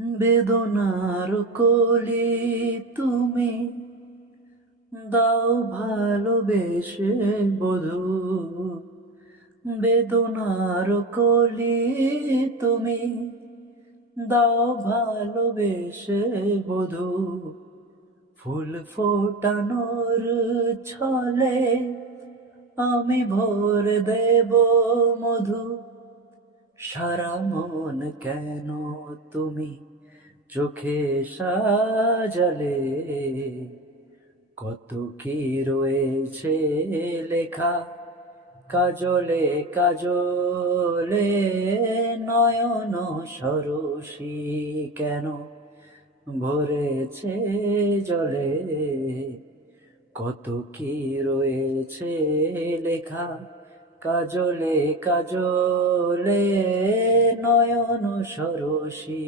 বেদনার কলি তুমি দাও ভালোবেসে বধূ। বেদনার কলি তুমি দাও ভালোবেসে বধূ। ফুল ফোটানোর ছলে আমি ভোর দেব মধু। সারা মন কেন তুমি চোখে সাজালে, কত কি রয়েছে লেখা কাজলে কাজলে। নয়ন সরসী কেন ভরেছে জলে, কত কি রয়েছে লেখা কাজলে কাজলে। নয়ন সরসী।